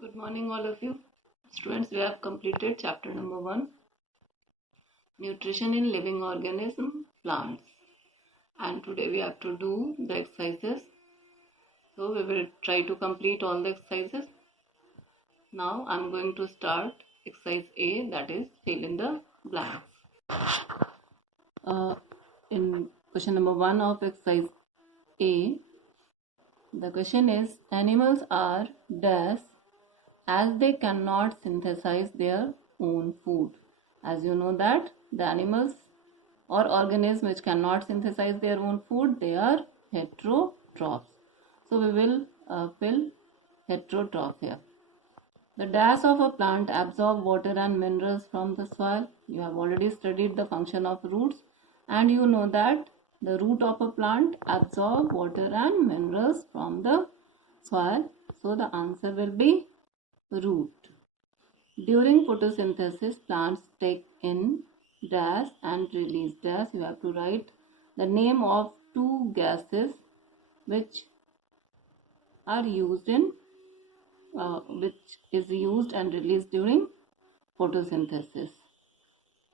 Good morning, all of you. Students, we have completed chapter number 1, Nutrition in Living Organism, Plants. And today we have to do the exercises. So we will try to complete all the exercises. Now I am going to start exercise A, that is fill in the blanks. In question number 1 of exercise A, the question is, animals are dash as they cannot synthesize their own food. As you know that the animals or organisms which cannot synthesize their own food, they are heterotrophs. So we will fill heterotroph here. The dash of a plant absorb water and minerals from the soil. You have already studied the function of roots and you know that the root of a plant absorb water and minerals from the soil. So the answer will be root. During photosynthesis, plants take in dash and release dash. You have to write the name of two gases which are used in which is used and released during photosynthesis.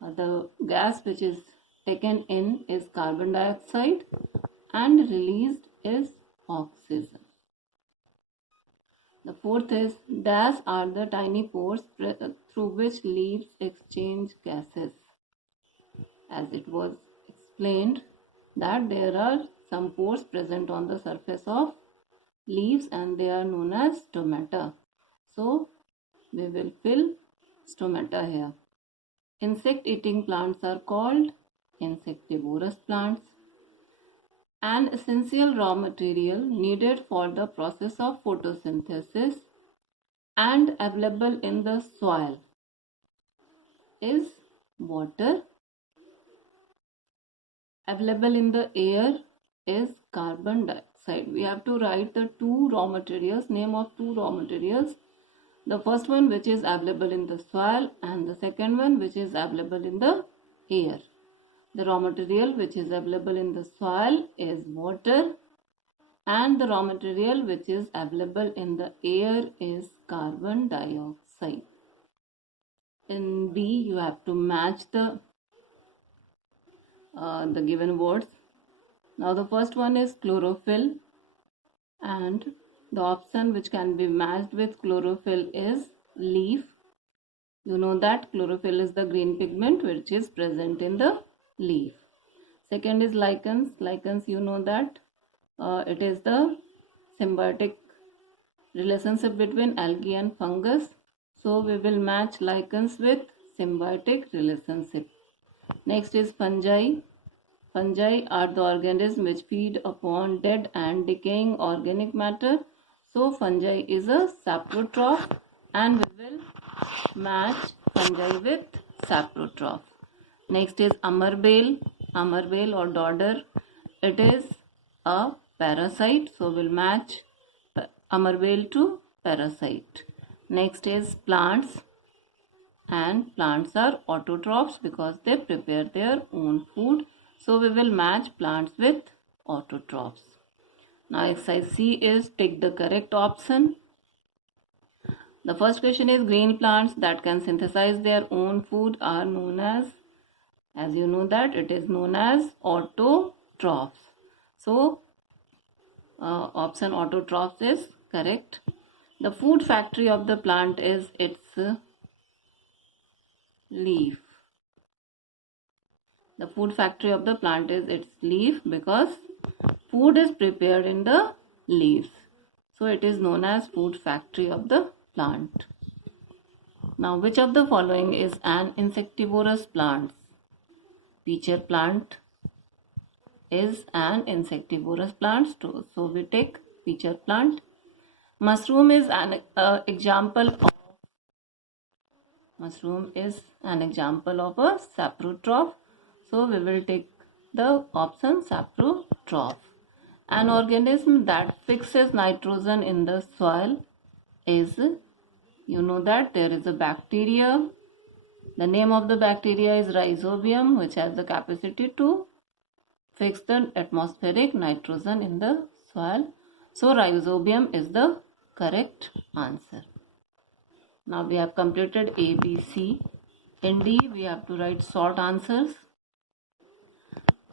The gas which is taken in is carbon dioxide and released is oxygen. The fourth is dash are the tiny pores through which leaves exchange gases. As it was explained that there are some pores present on the surface of leaves and they are known as stomata. So we will fill stomata here. Insect eating plants are called insectivorous plants. An essential raw material needed for the process of photosynthesis and available in the soil is water. Available in the air is carbon dioxide. We have to write the two raw materials, name of two raw materials. The first one which is available in the soil and the second one which is available in the air. The raw material which is available in the soil is water and the raw material which is available in the air is carbon dioxide. In B, you have to match the given words. Now the first one is chlorophyll and the option which can be matched with chlorophyll is leaf. You know that chlorophyll is the green pigment which is present in the leaf. Second is lichens. Lichens, you know that it is the symbiotic relationship between algae and fungus. So we will match lichens with symbiotic relationship. Next is fungi. Fungi are the organisms which feed upon dead and decaying organic matter. So fungi is a saprotroph and we will match fungi with saprotroph. Next is amerbale. Amerbale or dodder. It is a parasite. So we'll match amerbale to parasite. Next is plants. And plants are autotrophs because they prepare their own food. So we will match plants with autotrophs. Now exercise C is take the correct option. The first question is green plants that can synthesize their own food are known as you know that it is known as autotrophs. So option autotrophs is correct. The food factory of the plant is its leaf. The food factory of the plant is its leaf because food is prepared in the leaves. So it is known as food factory of the plant. Now which of the following is an insectivorous plant? Peacher plant is an insectivorous plant. So we take peacher plant. Mushroom is an example of a saprotroph. So we will take the option saprotroph. An organism that fixes nitrogen in the soil is, you know that there is a bacteria. The name of the bacteria is Rhizobium, which has the capacity to fix the atmospheric nitrogen in the soil. So Rhizobium is the correct answer. Now we have completed A, B, C. In D, we have to write short answers.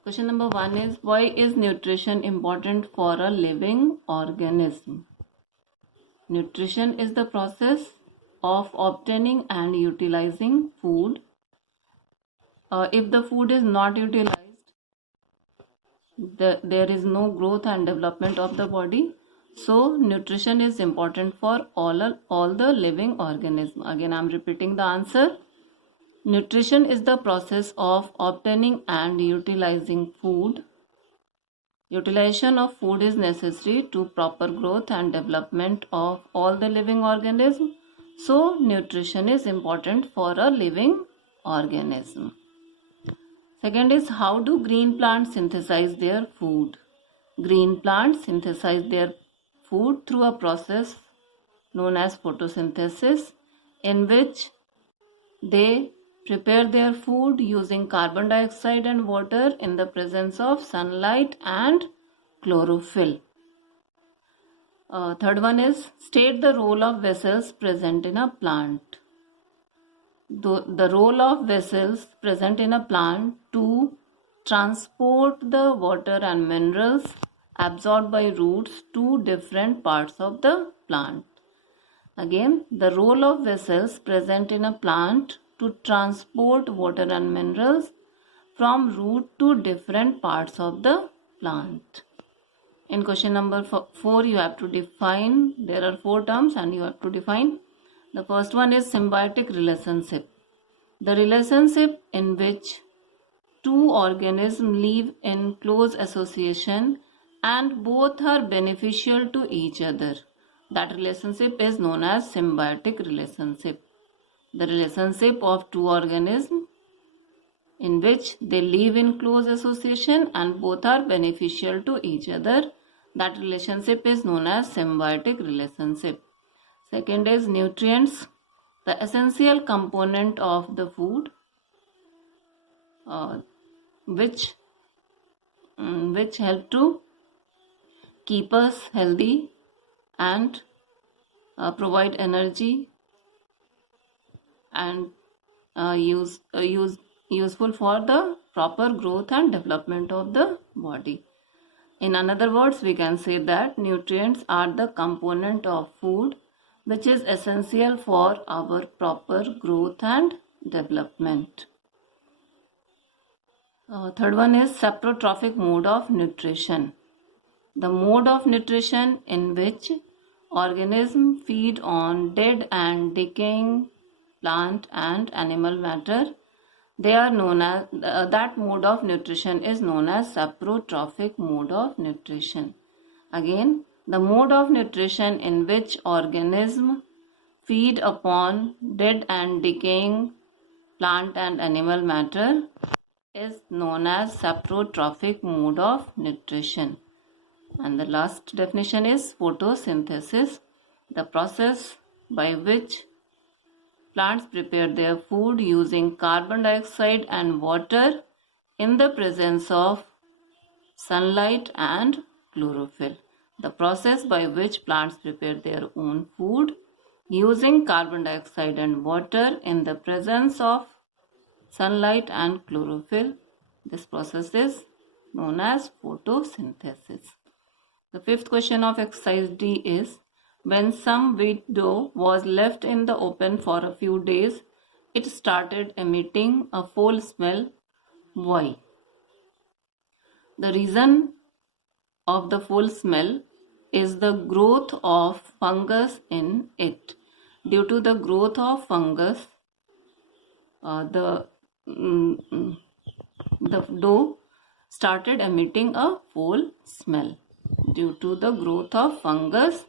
Question number 1 is, why is nutrition important for a living organism? Nutrition is the process of obtaining and utilizing food. If the food is not utilized, there is no growth and development of the body. So nutrition is important for all the living organisms. Again, I am repeating the answer. Nutrition is the process of obtaining and utilizing food. Utilization of food is necessary to proper growth and development of all the living organisms. So nutrition is important for a living organism. Second is, how do green plants synthesize their food? Green plants synthesize their food through a process known as photosynthesis, in which they prepare their food using carbon dioxide and water in the presence of sunlight and chlorophyll. Third one is, state the role of vessels present in a plant. The role of vessels present in a plant to transport the water and minerals absorbed by roots to different parts of the plant. Again, the role of vessels present in a plant to transport water and minerals from root to different parts of the plant. In question number 4, you have to define, there are 4 terms and you have to define. The first one is symbiotic relationship. The relationship in which two organisms live in close association and both are beneficial to each other. That relationship is known as symbiotic relationship. The relationship of two organisms in which they live in close association and both are beneficial to each other. That relationship is known as symbiotic relationship. Second is nutrients, the essential component of the food, which help to keep us healthy and provide energy and useful for the proper growth and development of the body. In other words, we can say that nutrients are the component of food which is essential for our proper growth and development. Third one is saprotrophic mode of nutrition. The mode of nutrition in which organisms feed on dead and decaying plant and animal matter, they are known as that mode of nutrition is known as saprotrophic mode of nutrition. Again, the mode of nutrition in which organisms feed upon dead and decaying plant and animal matter is known as saprotrophic mode of nutrition. And the last definition is photosynthesis, the process by which plants prepare their food using carbon dioxide and water in the presence of sunlight and chlorophyll. The process by which plants prepare their own food using carbon dioxide and water in the presence of sunlight and chlorophyll. This process is known as photosynthesis. The fifth question of exercise D is, when some wheat dough was left in the open for a few days, it started emitting a foul smell. Why? The reason of the foul smell is the growth of fungus in it. Due to the growth of fungus, the dough started emitting a foul smell. Due to the growth of fungus,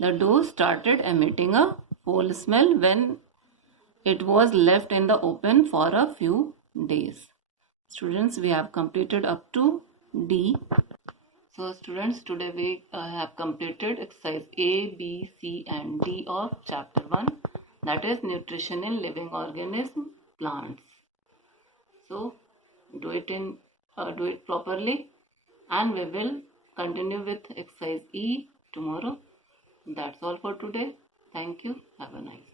the dough started emitting a foul smell when it was left in the open for a few days. Students, we have completed up to D. So students, today we have completed exercise A, B, C and D of chapter 1, that is nutrition in living organism plants. So do it properly, and we will continue with exercise E tomorrow. That's all for today. Thank you. Have a nice day.